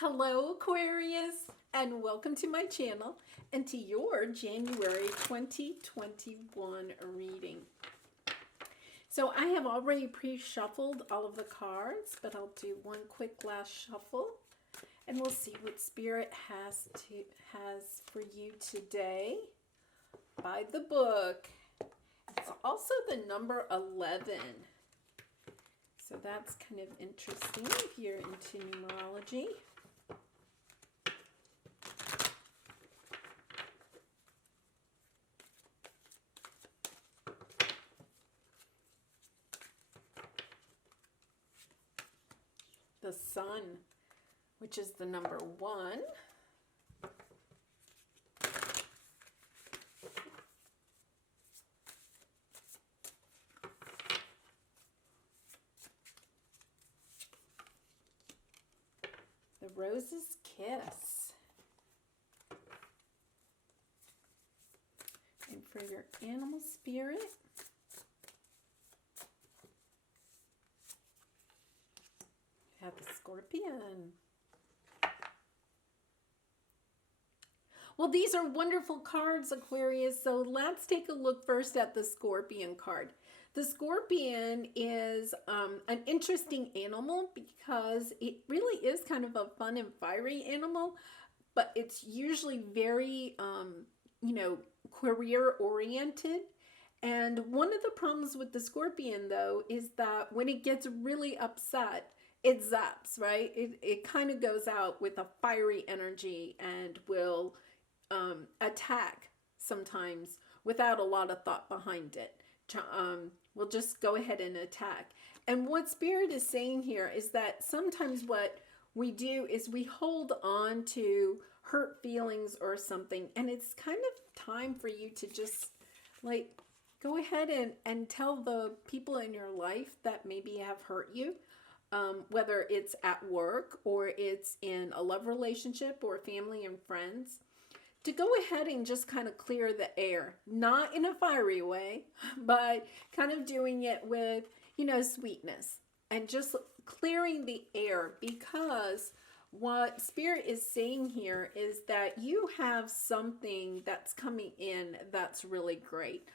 Hello Aquarius, and welcome to my channel and to your January 2021 reading. So I have already pre-shuffled all of the cards, but I'll do one quick last shuffle and we'll see what Spirit has for you today by the book. It's also the number 11. So that's kind of interesting if you're into numerology. The Sun, which is the number 1. The Rose's Kiss. And for your animal spirit, you have the Scorpion. Well, these are wonderful cards, Aquarius. So let's take a look first at the Scorpion card. The Scorpion is an interesting animal because it really is kind of a fun and fiery animal, but it's usually very, career oriented. And one of the problems with the Scorpion, though, is that when it gets really upset, it zaps, right? It kind of goes out with a fiery energy and will attack sometimes without a lot of thought behind it. We'll just go ahead and attack. And what Spirit is saying here is that sometimes what we do is we hold on to hurt feelings or something, and it's kind of time for you to just like go ahead and tell the people in your life that maybe have hurt you, whether it's at work or it's in a love relationship or family and friends, to go ahead and just kind of clear the air, not in a fiery way, but kind of doing it with, sweetness and just clearing the air, because what Spirit is saying here is that you have something that's coming in that's really great.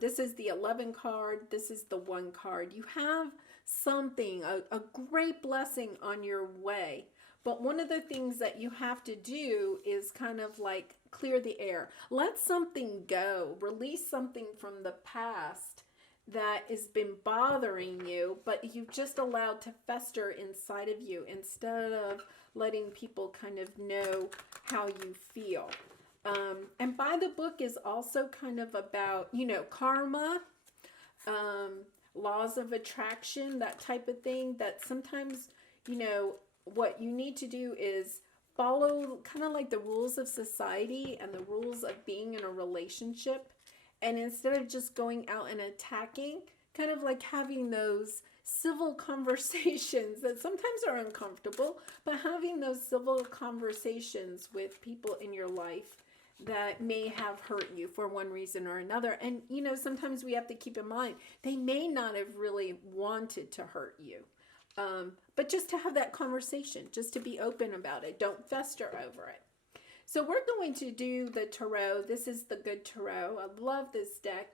This is the 11 card. This is the 1 card. You have something, a great blessing on your way. But one of the things that you have to do is kind of like clear the air. Let something go. Release something from the past that has been bothering you, but you've just allowed to fester inside of you instead of letting people kind of know how you feel. And by the book is also kind of about, karma, laws of attraction, that type of thing, that sometimes, what you need to do is follow kind of like the rules of society and the rules of being in a relationship. And instead of just going out and attacking, kind of like having those civil conversations that sometimes are uncomfortable, but having those civil conversations with people in your life that may have hurt you for one reason or another. And, sometimes we have to keep in mind, they may not have really wanted to hurt you. But just to have that conversation, just to be open about it. Don't fester over it. So we're going to do the tarot. This is the Good Tarot. I love this deck.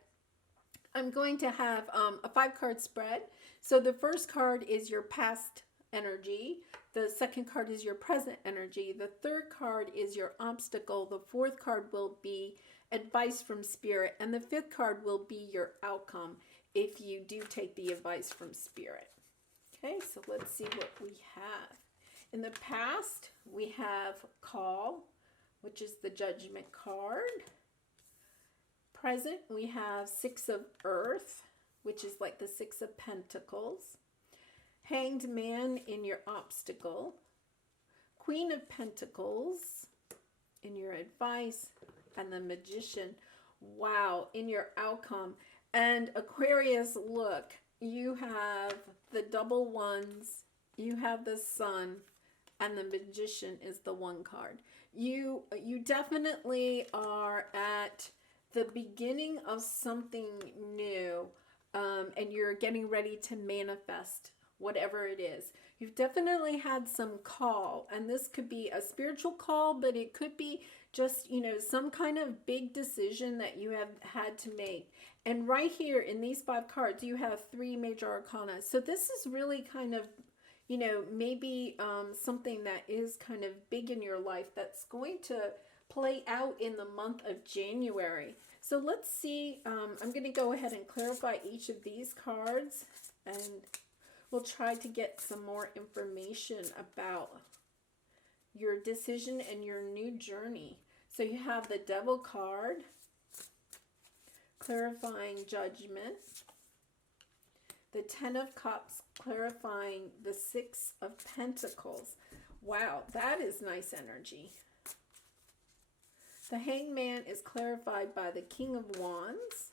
I'm going to have a 5-card spread. So the first card is your past energy. The second card is your present energy. The third card is your obstacle. The fourth card will be advice from Spirit. And the fifth card will be your outcome if you do take the advice from Spirit. Okay, so let's see what we have. In the past, we have Call, which is the Judgment card. Present, we have 6 of Earth, which is like the 6 of Pentacles. Hanged Man in your obstacle. Queen of Pentacles in your advice. And the Magician, wow, in your outcome. And Aquarius, look, you have the double ones, you have the Sun, and the Magician is the 1 card. You definitely are at the beginning of something new, and you're getting ready to manifest whatever it is. You've definitely had some call, and this could be a spiritual call, but it could be just, some kind of big decision that you have had to make. And right here in these 5 cards, you have 3 major arcana. So this is really kind of, maybe something that is kind of big in your life that's going to play out in the month of January. So let's see. I'm going to go ahead and clarify each of these cards, and we'll try to get some more information about your decision and your new journey. So you have the Devil card, clarifying judgment. The 10 of Cups, clarifying the 6 of Pentacles. Wow, that is nice energy. The Hangman is clarified by the King of Wands.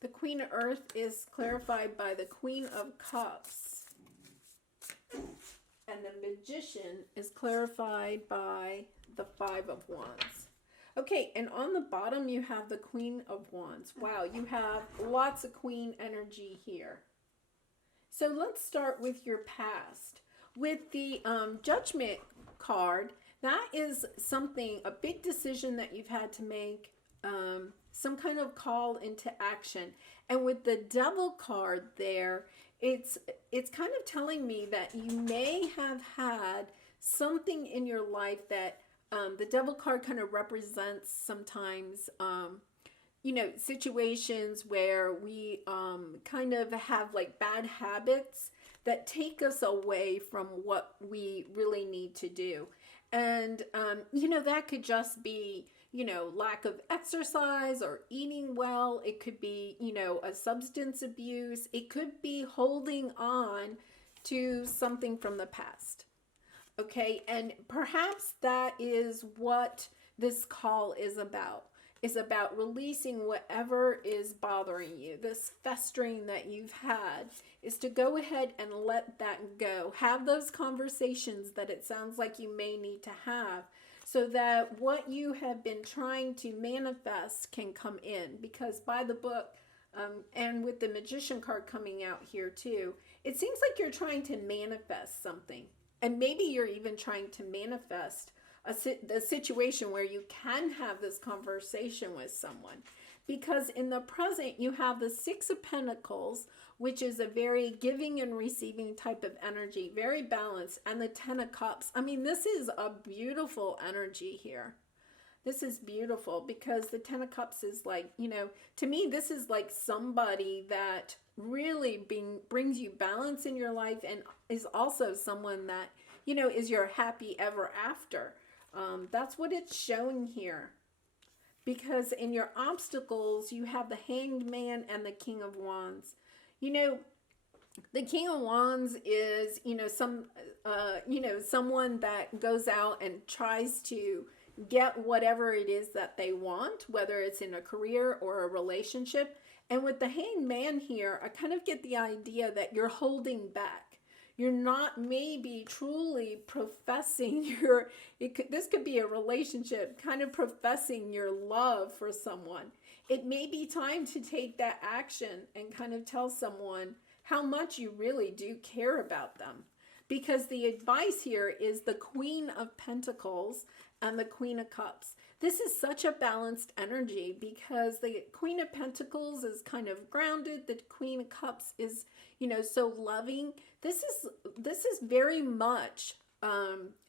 The Queen of Earth is clarified by the Queen of Cups. And the Magician is clarified by the 5 of Wands. Okay, and on the bottom you have the Queen of Wands. Wow, you have lots of Queen energy here. So let's start with your past. With the Judgment card, that is something, a big decision that you've had to make, some kind of call into action. And with the Devil card there, it's kind of telling me that you may have had something in your life that the Devil card kind of represents sometimes, situations where we kind of have like bad habits that take us away from what we really need to do. And, that could just be, lack of exercise or eating well. It could be, a substance abuse. It could be holding on to something from the past. Okay, and perhaps that is what this call is about releasing whatever is bothering you. This festering that you've had is to go ahead and let that go. Have those conversations that it sounds like you may need to have, so that what you have been trying to manifest can come in. Because by the book, and with the Magician card coming out here too, it seems like you're trying to manifest something. And maybe you're even trying to manifest the situation where you can have this conversation with someone. Because in the present, you have the 6 of Pentacles, which is a very giving and receiving type of energy, very balanced, and the 10 of Cups. I mean, this is a beautiful energy here. This is beautiful because the 10 of Cups is like, to me, this is like somebody that really brings you balance in your life, and is also someone that, is your happy ever after. That's what it's showing here. Because in your obstacles, you have the Hanged Man and the King of Wands. The King of Wands is, someone that goes out and tries to get whatever it is that they want, whether it's in a career or a relationship. And with the Hanged Man here, I kind of get the idea that you're holding back. You're not maybe truly professing this could be a relationship, kind of professing your love for someone. It may be time to take that action and kind of tell someone how much you really do care about them. Because the advice here is the Queen of Pentacles and the Queen of Cups. This is such a balanced energy because the Queen of Pentacles is kind of grounded. The Queen of Cups is, so loving. This is very much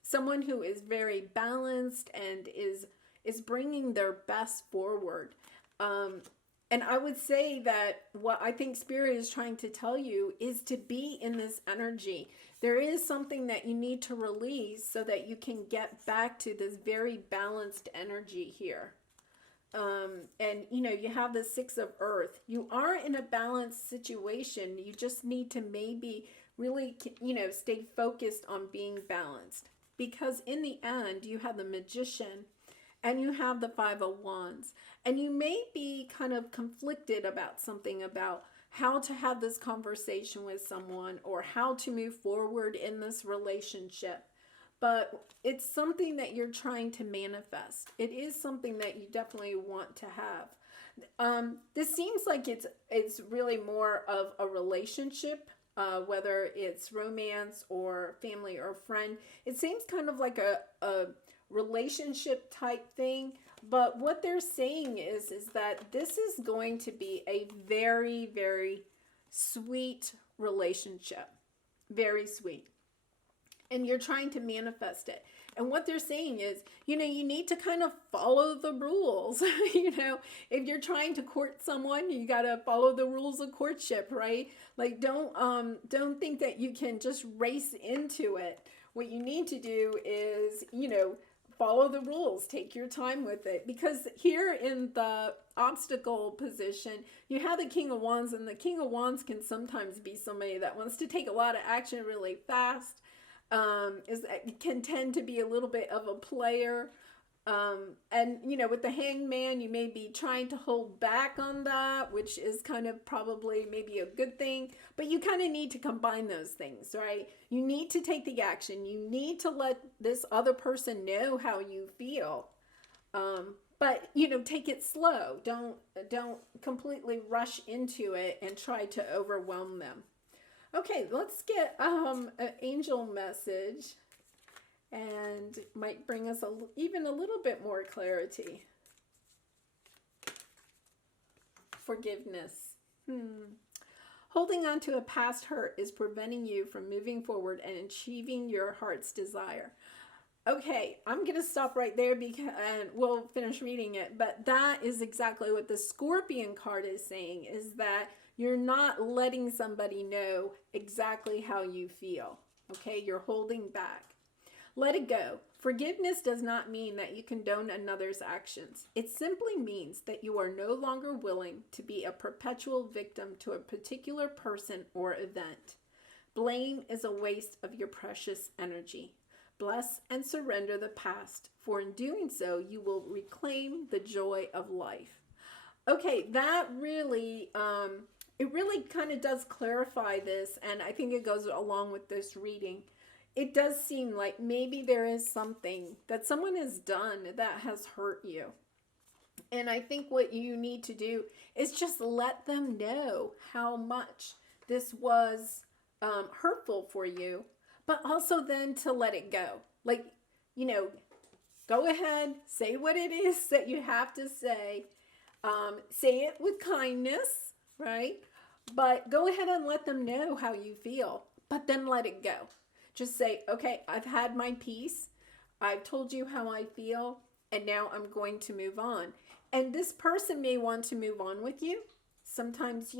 someone who is very balanced and is bringing their best forward. And I would say that what I think Spirit is trying to tell you is to be in this energy. There is something that you need to release so that you can get back to this very balanced energy here. And, you have the 6 of Earth. You are in a balanced situation. You just need to maybe really, stay focused on being balanced. Because in the end, you have the Magician and you have the 5 of Wands. And you may be kind of conflicted about something, about how to have this conversation with someone or how to move forward in this relationship. But it's something that you're trying to manifest. It is something that you definitely want to have. This seems like it's really more of a relationship whether it's romance or family or friend. It seems kind of like a relationship type thing. But what they're saying is that this is going to be a very, very sweet relationship. Very sweet. And you're trying to manifest it. And what they're saying is, you need to kind of follow the rules. If you're trying to court someone, you got to follow the rules of courtship, right? Like, don't think that you can just race into it. What you need to do is, follow the rules, take your time with it. Because here in the obstacle position, you have the King of Wands, and the King of Wands can sometimes be somebody that wants to take a lot of action really fast. Can tend to be a little bit of a player. And with the Hangman, you may be trying to hold back on that, which is kind of probably maybe a good thing, but you kind of need to combine those things, right? You need to take the action. You need to let this other person know how you feel. But take it slow. Don't completely rush into it and try to overwhelm them. Okay, let's get an angel message, and might bring us even a little bit more clarity. Forgiveness. Holding on to a past hurt is preventing you from moving forward and achieving your heart's desire. Okay, I'm going to stop right there and we'll finish reading it. But that is exactly what the Scorpion card is saying, is that you're not letting somebody know exactly how you feel. Okay, you're holding back. Let it go. Forgiveness does not mean that you condone another's actions. It simply means that you are no longer willing to be a perpetual victim to a particular person or event. Blame is a waste of your precious energy. Bless and surrender the past, for in doing so, you will reclaim the joy of life. Okay, that really, it really kind of does clarify this, and I think it goes along with this reading. It does seem like maybe there is something that someone has done that has hurt you. And I think what you need to do is just let them know how much this was hurtful for you, but also then to let it go. Like, go ahead, say what it is that you have to say. Say it with kindness, right? But go ahead and let them know how you feel, but then let it go. Just say, okay, I've had my piece. I've told you how I feel, and now I'm going to move on. And this person may want to move on with you. Sometimes,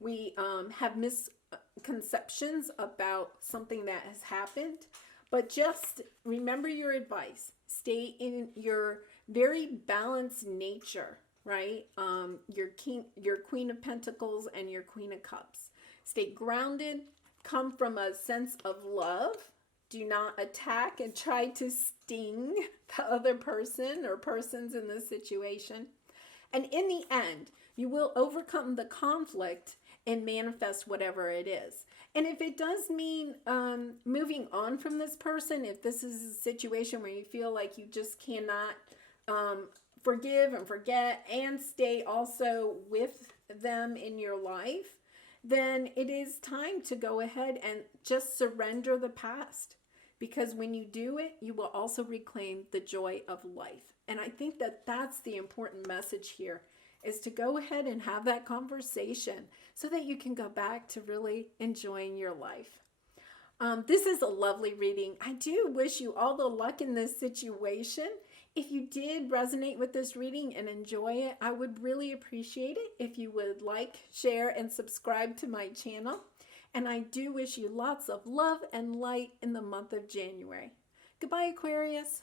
we have misconceptions about something that has happened, but just remember your advice. Stay in your very balanced nature, right? Your Queen of Pentacles and your Queen of Cups. Stay grounded. Come from a sense of love. Do not attack and try to sting the other person or persons in this situation. And in the end, you will overcome the conflict and manifest whatever it is. And if it does mean moving on from this person, if this is a situation where you feel like you just cannot forgive and forget and stay also with them in your life, then it is time to go ahead and just surrender the past. Because when you do it, you will also reclaim the joy of life. And I think that that's the important message here, is to go ahead and have that conversation so that you can go back to really enjoying your life. This is a lovely reading. I do wish you all the luck in this situation. If you did resonate with this reading and enjoy it, I would really appreciate it if you would like, share, and subscribe to my channel. And I do wish you lots of love and light in the month of January. Goodbye, Aquarius.